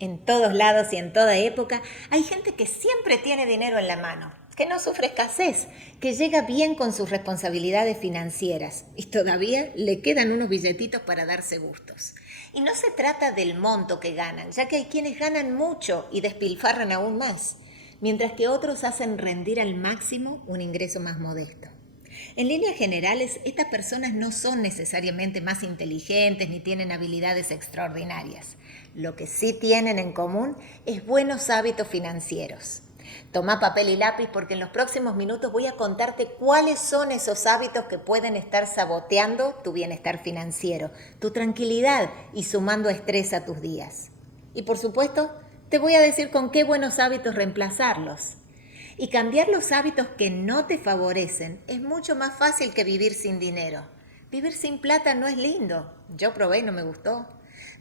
En todos lados y en toda época hay gente que siempre tiene dinero en la mano, que no sufre escasez, que llega bien con sus responsabilidades financieras y todavía le quedan unos billetitos para darse gustos. Y no se trata del monto que ganan, ya que hay quienes ganan mucho y despilfarran aún más, mientras que otros hacen rendir al máximo un ingreso más modesto. En líneas generales, estas personas no son necesariamente más inteligentes ni tienen habilidades extraordinarias. Lo que sí tienen en común es buenos hábitos financieros. Toma papel y lápiz porque en los próximos minutos voy a contarte cuáles son esos hábitos que pueden estar saboteando tu bienestar financiero, tu tranquilidad y sumando estrés a tus días. Y por supuesto, te voy a decir con qué buenos hábitos reemplazarlos. Y cambiar los hábitos que no te favorecen es mucho más fácil que vivir sin dinero. Vivir sin plata no es lindo. Yo probé y no me gustó.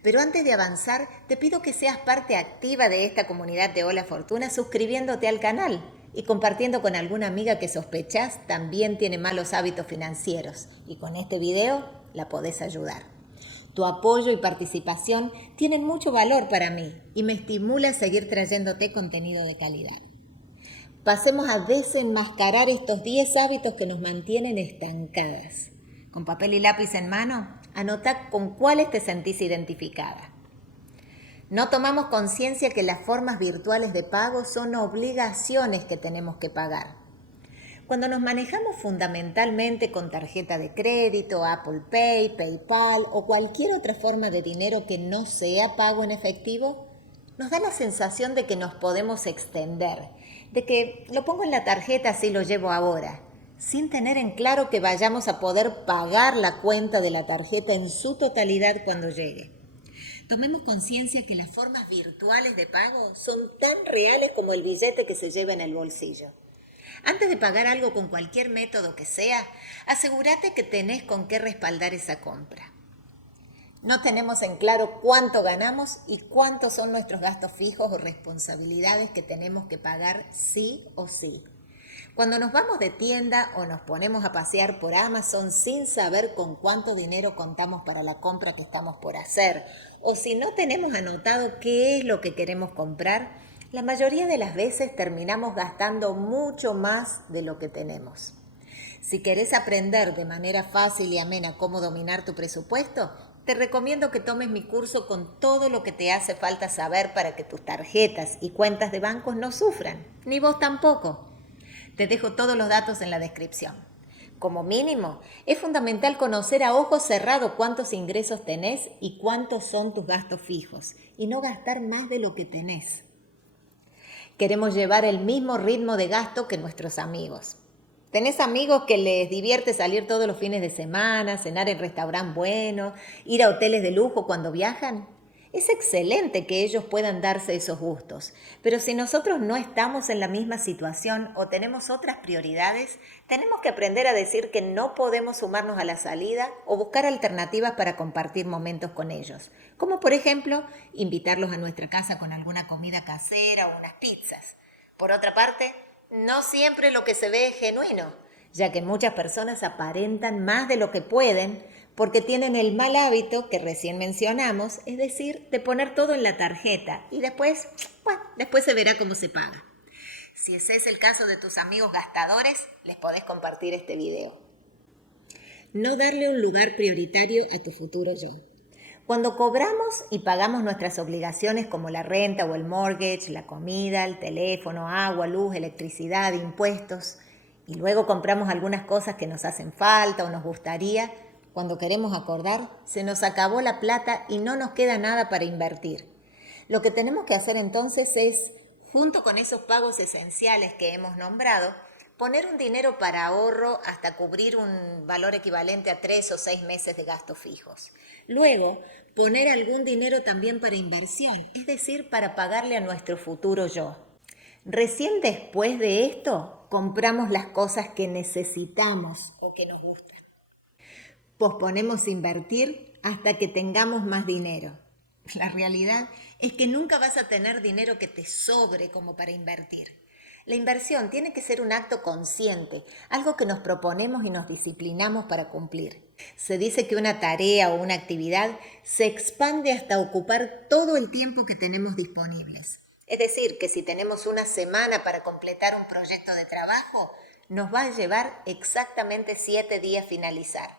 Pero antes de avanzar, te pido que seas parte activa de esta comunidad de Hola Fortuna suscribiéndote al canal y compartiendo con alguna amiga que sospechas también tiene malos hábitos financieros. Y con este video la podés ayudar. Tu apoyo y participación tienen mucho valor para mí y me estimula a seguir trayéndote contenido de calidad. Pasemos a desenmascarar estos 10 hábitos que nos mantienen estancadas. Con papel y lápiz en mano, anota con cuáles te sentís identificada. No tomamos conciencia que las formas virtuales de pago son obligaciones que tenemos que pagar. Cuando nos manejamos fundamentalmente con tarjeta de crédito, Apple Pay, PayPal o cualquier otra forma de dinero que no sea pago en efectivo, nos da la sensación de que nos podemos extender, de que lo pongo en la tarjeta así lo llevo ahora, sin tener en claro que vayamos a poder pagar la cuenta de la tarjeta en su totalidad cuando llegue. Tomemos conciencia que las formas virtuales de pago son tan reales como el billete que se lleva en el bolsillo. Antes de pagar algo con cualquier método que sea, asegúrate que tenés con qué respaldar esa compra. No tenemos en claro cuánto ganamos y cuántos son nuestros gastos fijos o responsabilidades que tenemos que pagar sí o sí. Cuando nos vamos de tienda o nos ponemos a pasear por Amazon sin saber con cuánto dinero contamos para la compra que estamos por hacer, o si no tenemos anotado qué es lo que queremos comprar, la mayoría de las veces terminamos gastando mucho más de lo que tenemos. Si querés aprender de manera fácil y amena cómo dominar tu presupuesto, te recomiendo que tomes mi curso con todo lo que te hace falta saber para que tus tarjetas y cuentas de bancos no sufran, ni vos tampoco. Te dejo todos los datos en la descripción. Como mínimo, es fundamental conocer a ojos cerrados cuántos ingresos tenés y cuántos son tus gastos fijos, y no gastar más de lo que tenés. Queremos llevar el mismo ritmo de gasto que nuestros amigos. ¿Tenés amigos que les divierte salir todos los fines de semana, cenar en restaurante bueno, ir a hoteles de lujo cuando viajan? Es excelente que ellos puedan darse esos gustos, pero si nosotros no estamos en la misma situación o tenemos otras prioridades, tenemos que aprender a decir que no podemos sumarnos a la salida o buscar alternativas para compartir momentos con ellos, como por ejemplo invitarlos a nuestra casa con alguna comida casera o unas pizzas. Por otra parte, no siempre lo que se ve es genuino, ya que muchas personas aparentan más de lo que pueden porque tienen el mal hábito que recién mencionamos, es decir, de poner todo en la tarjeta y después se verá cómo se paga. Si ese es el caso de tus amigos gastadores, les podés compartir este video. No darle un lugar prioritario a tu futuro yo. Cuando cobramos y pagamos nuestras obligaciones como la renta o el mortgage, la comida, el teléfono, agua, luz, electricidad, impuestos, y luego compramos algunas cosas que nos hacen falta o nos gustaría, cuando queremos acordar, se nos acabó la plata y no nos queda nada para invertir. Lo que tenemos que hacer entonces es, junto con esos pagos esenciales que hemos nombrado, poner un dinero para ahorro hasta cubrir un valor equivalente a 3 o 6 meses de gastos fijos. Luego, poner algún dinero también para inversión, es decir, para pagarle a nuestro futuro yo. Recién después de esto, compramos las cosas que necesitamos o que nos gustan. Posponemos invertir hasta que tengamos más dinero. La realidad es que nunca vas a tener dinero que te sobre como para invertir. La inversión tiene que ser un acto consciente, algo que nos proponemos y nos disciplinamos para cumplir. Se dice que una tarea o una actividad se expande hasta ocupar todo el tiempo que tenemos disponibles. Es decir, que si tenemos una semana para completar un proyecto de trabajo, nos va a llevar exactamente 7 días finalizar.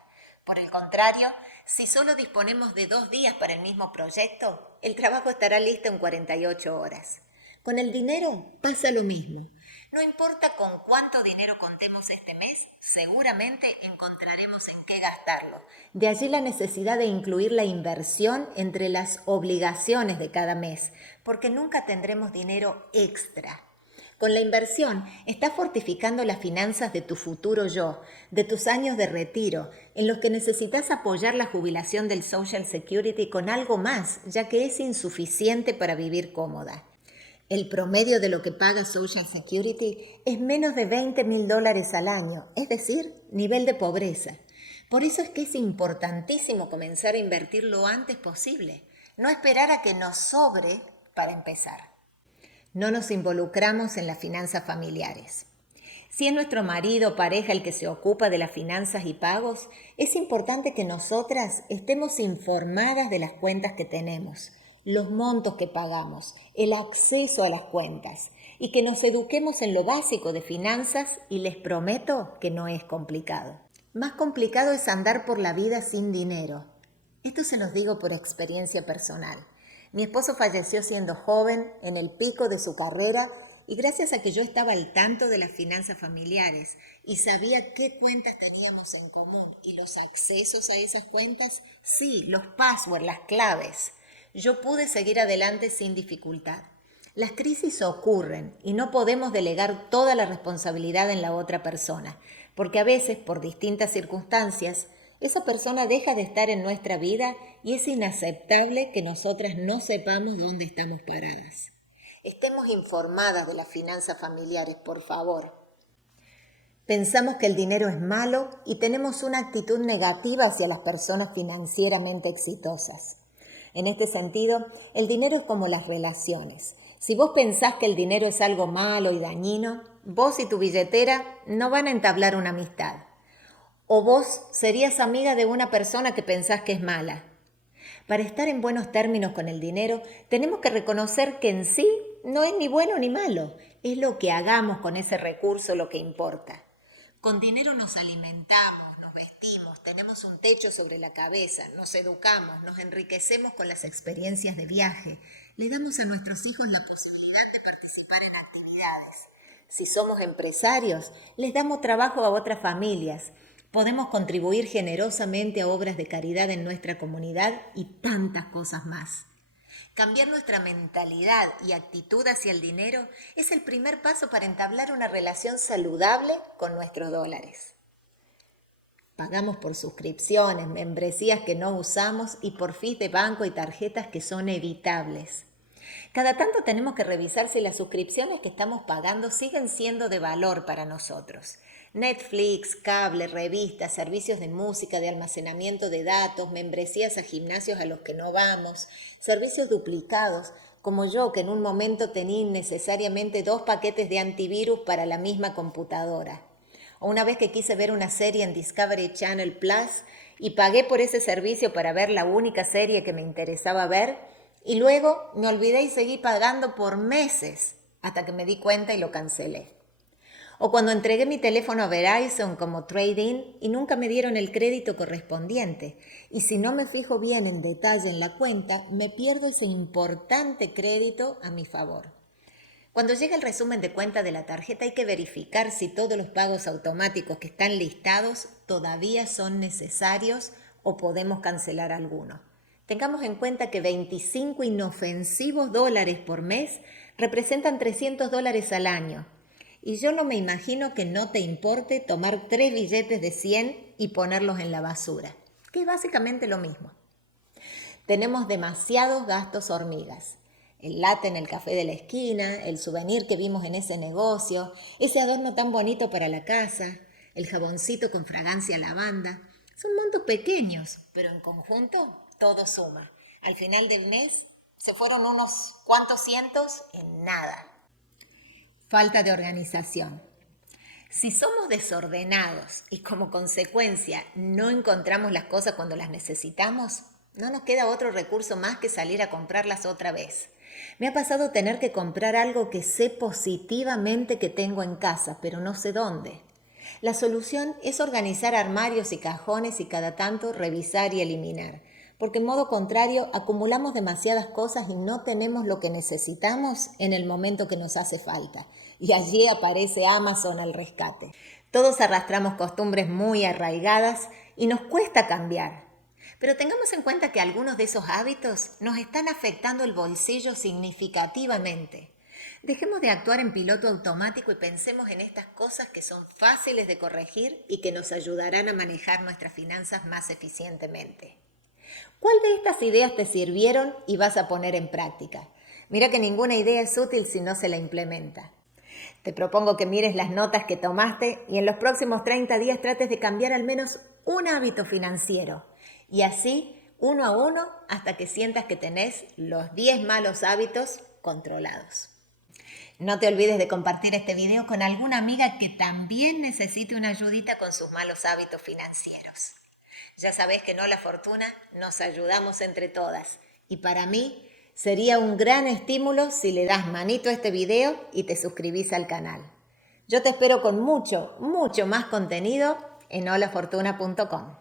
Por el contrario, si solo disponemos de 2 días para el mismo proyecto, el trabajo estará listo en 48 horas. Con el dinero pasa lo mismo. No importa con cuánto dinero contemos este mes, seguramente encontraremos en qué gastarlo. De allí la necesidad de incluir la inversión entre las obligaciones de cada mes, porque nunca tendremos dinero extra. Con la inversión estás fortificando las finanzas de tu futuro yo, de tus años de retiro, en los que necesitas apoyar la jubilación del Social Security con algo más, ya que es insuficiente para vivir cómoda. El promedio de lo que paga Social Security es menos de $20,000 al año, es decir, nivel de pobreza. Por eso es que es importantísimo comenzar a invertir lo antes posible, no esperar a que nos sobre para empezar. No nos involucramos en las finanzas familiares. Si es nuestro marido o pareja el que se ocupa de las finanzas y pagos, es importante que nosotras estemos informadas de las cuentas que tenemos, los montos que pagamos, el acceso a las cuentas y que nos eduquemos en lo básico de finanzas y les prometo que no es complicado. Más complicado es andar por la vida sin dinero. Esto se los digo por experiencia personal. Mi esposo falleció siendo joven, en el pico de su carrera, y gracias a que yo estaba al tanto de las finanzas familiares y sabía qué cuentas teníamos en común y los accesos a esas cuentas, sí, los passwords, las claves, yo pude seguir adelante sin dificultad. Las crisis ocurren y no podemos delegar toda la responsabilidad en la otra persona, porque a veces, por distintas circunstancias, esa persona deja de estar en nuestra vida y es inaceptable que nosotras no sepamos dónde estamos paradas. Estemos informadas de las finanzas familiares, por favor. Pensamos que el dinero es malo y tenemos una actitud negativa hacia las personas financieramente exitosas. En este sentido, el dinero es como las relaciones. Si vos pensás que el dinero es algo malo y dañino, vos y tu billetera no van a entablar una amistad. O vos serías amiga de una persona que pensás que es mala. Para estar en buenos términos con el dinero, tenemos que reconocer que en sí no es ni bueno ni malo. Es lo que hagamos con ese recurso lo que importa. Con dinero nos alimentamos, nos vestimos, tenemos un techo sobre la cabeza, nos educamos, nos enriquecemos con las experiencias de viaje. Le damos a nuestros hijos la posibilidad de participar en actividades. Si somos empresarios, les damos trabajo a otras familias. Podemos contribuir generosamente a obras de caridad en nuestra comunidad y tantas cosas más. Cambiar nuestra mentalidad y actitud hacia el dinero es el primer paso para entablar una relación saludable con nuestros dólares. Pagamos por suscripciones, membresías que no usamos y por fees de banco y tarjetas que son evitables. Cada tanto tenemos que revisar si las suscripciones que estamos pagando siguen siendo de valor para nosotros. Netflix, cable, revistas, servicios de música, de almacenamiento de datos, membresías a gimnasios a los que no vamos, servicios duplicados, como yo que en un momento tenía innecesariamente 2 paquetes de antivirus para la misma computadora. O una vez que quise ver una serie en Discovery Channel Plus y pagué por ese servicio para ver la única serie que me interesaba ver, y luego me olvidé y seguí pagando por meses hasta que me di cuenta y lo cancelé. O cuando entregué mi teléfono a Verizon como trade-in y nunca me dieron el crédito correspondiente. Y si no me fijo bien en detalle en la cuenta, me pierdo ese importante crédito a mi favor. Cuando llega el resumen de cuenta de la tarjeta hay que verificar si todos los pagos automáticos que están listados todavía son necesarios o podemos cancelar alguno. Tengamos en cuenta que 25 inofensivos dólares por mes representan $300 al año. Y yo no me imagino que no te importe tomar 3 billetes de 100 y ponerlos en la basura, que es básicamente lo mismo. Tenemos demasiados gastos hormigas. El latte en el café de la esquina, el souvenir que vimos en ese negocio, ese adorno tan bonito para la casa, el jaboncito con fragancia a lavanda. Son montos pequeños, pero en conjunto todo suma. Al final del mes se fueron unos cuantos cientos en nada. falta de organización. Si somos desordenados y como consecuencia no encontramos las cosas cuando las necesitamos, no nos queda otro recurso más que salir a comprarlas otra vez. Me ha pasado tener que comprar algo que sé positivamente que tengo en casa, pero no sé dónde. La solución es organizar armarios y cajones y cada tanto revisar y eliminar, porque en modo contrario acumulamos demasiadas cosas y no tenemos lo que necesitamos en el momento que nos hace falta. Y allí aparece Amazon al rescate. Todos arrastramos costumbres muy arraigadas y nos cuesta cambiar. Pero tengamos en cuenta que algunos de esos hábitos nos están afectando el bolsillo significativamente. Dejemos de actuar en piloto automático y pensemos en estas cosas que son fáciles de corregir y que nos ayudarán a manejar nuestras finanzas más eficientemente. ¿Cuál de estas ideas te sirvieron y vas a poner en práctica? Mira que ninguna idea es útil si no se la implementa. Te propongo que mires las notas que tomaste y en los próximos 30 días trates de cambiar al menos un hábito financiero. Y así, uno a uno, hasta que sientas que tenés los 10 malos hábitos controlados. No te olvides de compartir este video con alguna amiga que también necesite una ayudita con sus malos hábitos financieros. Ya sabés que en Hola Fortuna nos ayudamos entre todas. Y para mí sería un gran estímulo si le das manito a este video y te suscribís al canal. Yo te espero con mucho más contenido en holafortuna.com.